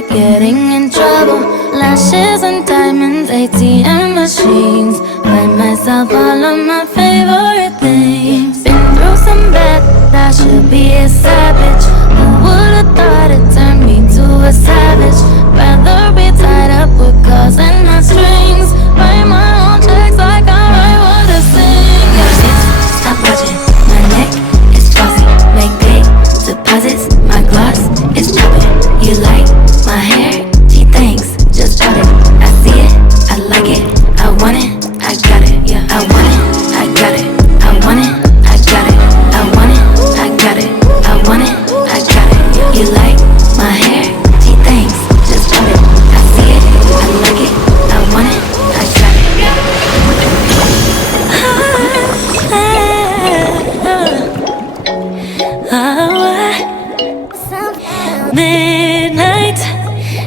like getting in trouble. Lashes and diamonds, ATM machines. Buy myself all of my favorite things. Been through some bad, I should be a savage. Who would've thought it turned me to a savage? Rather be tied up with calls and my strings. Write my own checks like I write what I sing. Stop watching, my neck is glossy. Make big deposits, my gloss is chopping. You like my hair? Gee, thanks, just bought it. I see it, I like it, I want it, I got it. Yeah, I want it, I got it, I want it, I got it. I want it, I got it, I want it, I got it. You like my hair? Gee, thanks, just bought it. I see it, I like it, I want it, I got it. Midnight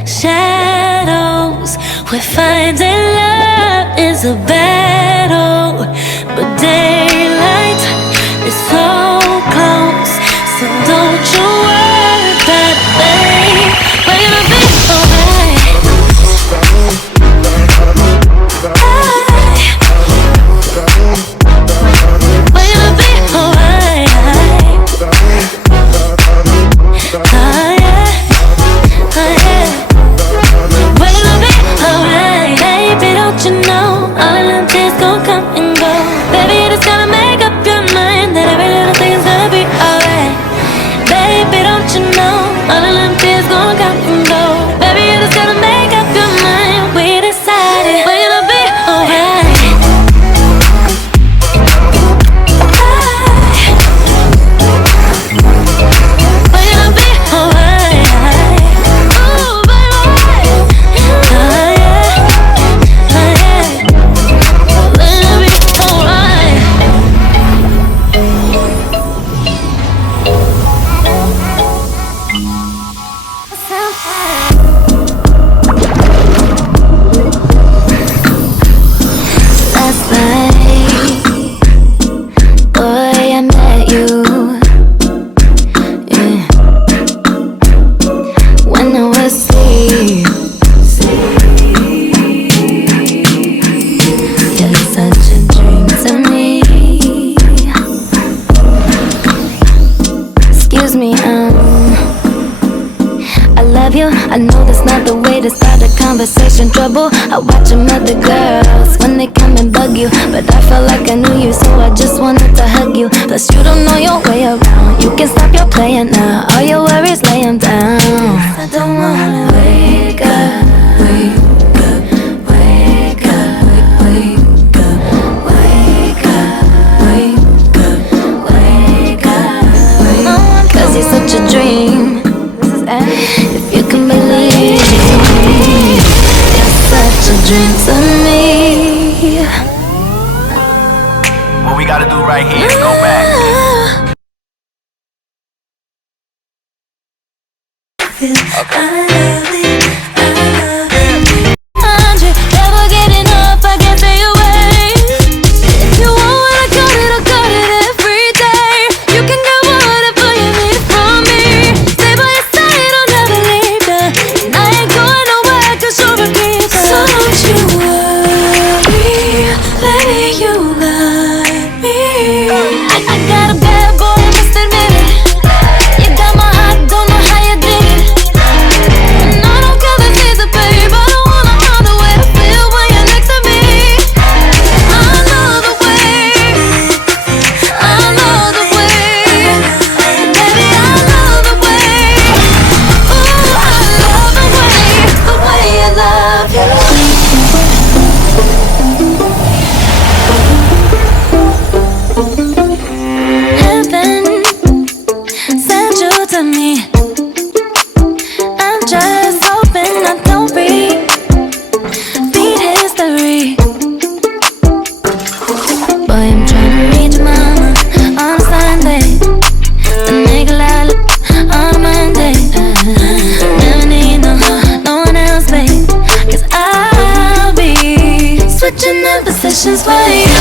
shadows, we're finding love is a battle, but daylight is so close. So don't you worry about a thing. We're gonna be alright. We're gonna be alright. We're gonna be alright. Baby, don't you know all of them tears gon' come and go. Baby, you just gotta make up your mind that every little thing's gonna be alright. Baby, don't you know all of them tears gon' come and go. Baby, you just gotta make up your mind. We decided we're gonna be alright. We're gonna be alright. Ooh, baby. Oh yeah, oh yeah. We're gonna be alright. Last night, boy, I met you. Yeah. When I was asleep, you're such a dream to me. Excuse me, I love you. I know that's not the way to start a conversation. Trouble, I watch them other girls when they come and bug you, but I felt like I knew you, so I just wanted to hug you. Plus you don't know your way around. You can stop your playing now. All your worries, lay 'em down. I don't wanna wake up, wake up, wake up, wake up, wake up, wake up, wake up, wake up. 'Cause you're such a dream. If you can believe, you're such a dream to me. What we gotta do right here is go back. Never getting up, I can't stay away. If you want what I got it every day. You can get whatever you need from me. Stay by your side, I'll never leave ya. And I ain't going nowhere 'cause you're a keeper. So don't you worry, baby, you got me. I got a bad boy, must admit it. You got my heart, don't know how you did it. And I don't care if it's easy, babe. I don't wanna know the way I feel when you're next to me. I know the way, I know the way. Baby, I know the way. Ooh, I love the way you love you. Heaven sent you to me. I'm just hoping I don't repeat history. Boy, I'm trying to reach mama on Sunday, the nigga loud on Monday. Never need no one else, babe, 'cause I'll be switching in positions for you.